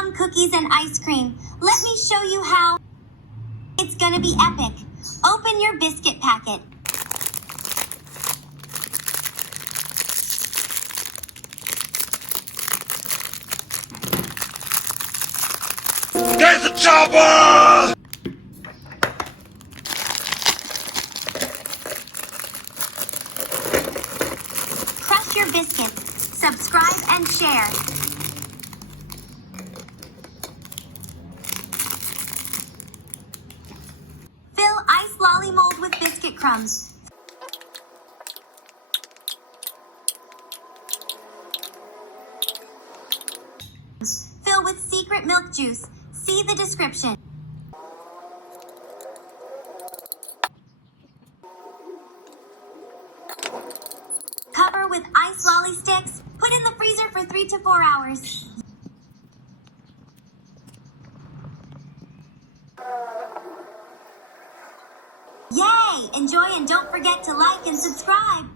some cookies and ice cream. Let me show you how. It's gonna be epic. Open your biscuit packet. There's a chopper! Crush your biscuits. Subscribe and share. Fill ice lolly mold with biscuit crumbs. Fill with secret milk juice. See the description. Cover with ice lolly sticks. Put in the freezer for 3 to 4 hours. Yay! Enjoy and don't forget to like and subscribe.